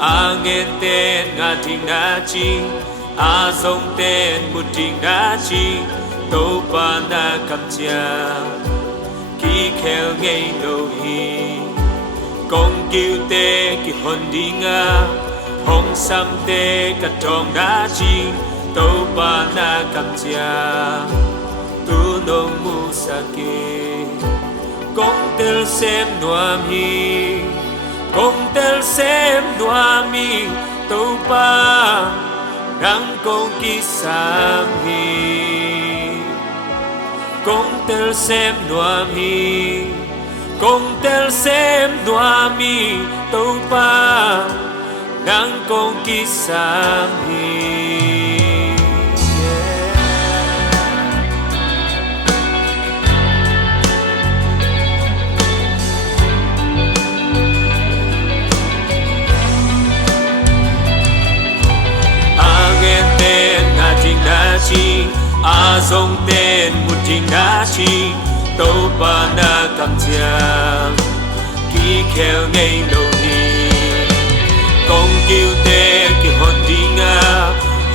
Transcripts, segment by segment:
Angin tên ngà thình na chi a sông tên một trình na chi tô pa na cầm chia khi kheo ngay đầu hi công kiêu tê ki hồn đi nga hong sam tê cắt tròn na chi tô pa na cầm chia tu nong mu sa ke công tel xem nuam hi công tel xem nuami tàu pa đang công kỳ sam hi công tel xem nuami công tel xem nuami tàu pa đang công kỳ sam hi. Chi a sông tên một trình na chi tô pa na cầm chia khi kheo ngay đầu hi công kiêu tê ki hồn đi nga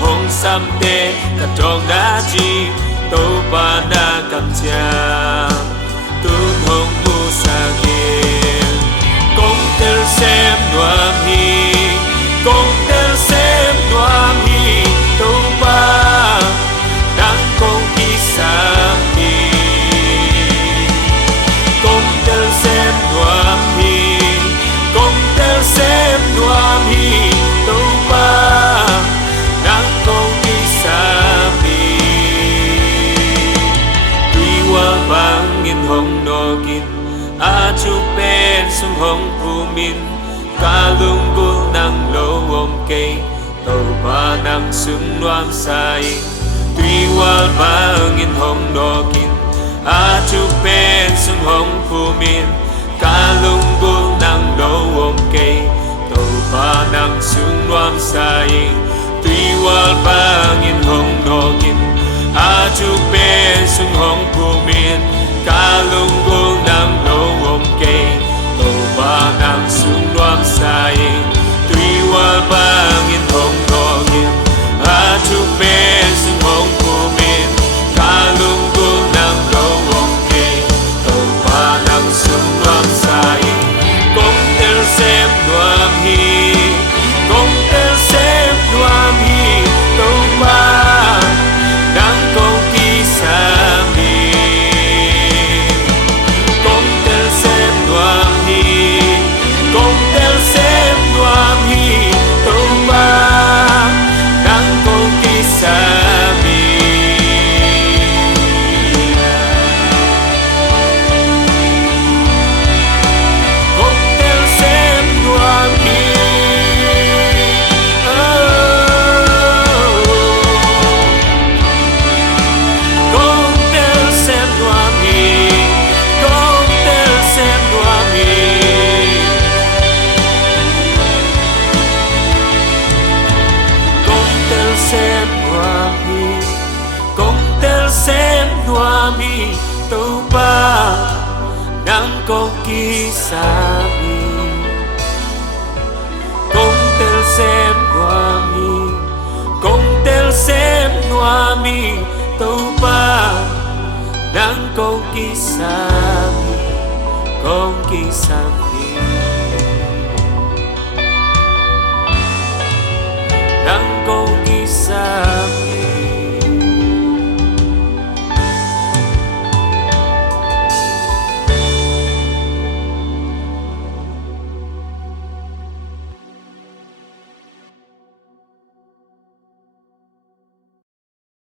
hong sam tê cắt tròn na chi tô pa na cầm chia tu hong mu sa kiên công tel xem nuam hi công tel xem nuam hi tô pa xem nuam hi tô pa đang công đi xa mi tuy qua vang in hong no kin a chu pen sum hong pu min ka lung gu nang lo om ke tô pa nang sum nuam sai tuy qua vang in hong no kin a chu pen sum hong pu min ka lung gu nang lo om ke tô pa nang sung nuam sai tuy wal bangin hong no kin a chu pe sung hong pu min ka lung gu nang lo om ke tô pa nang sung nuam sai tuy wal bangin hong no kin a chu pe sung hong pu min ka lung gu nang lo om ke tô pa nang sung nuam sai công tel xem nuam hi công tel xem nuam hi tô pa đang công kỳ sa mi công tel xem nuam hi công tel xem nuam hi tô pa đang công kỳ sa mi. Xem nuam hi tô pa đang công kỳ sa mi công tel xem nuam hi công tel xem nuam hi tô pa đang công kỳ sa mi công kỳ sa mi đang công kỳ sa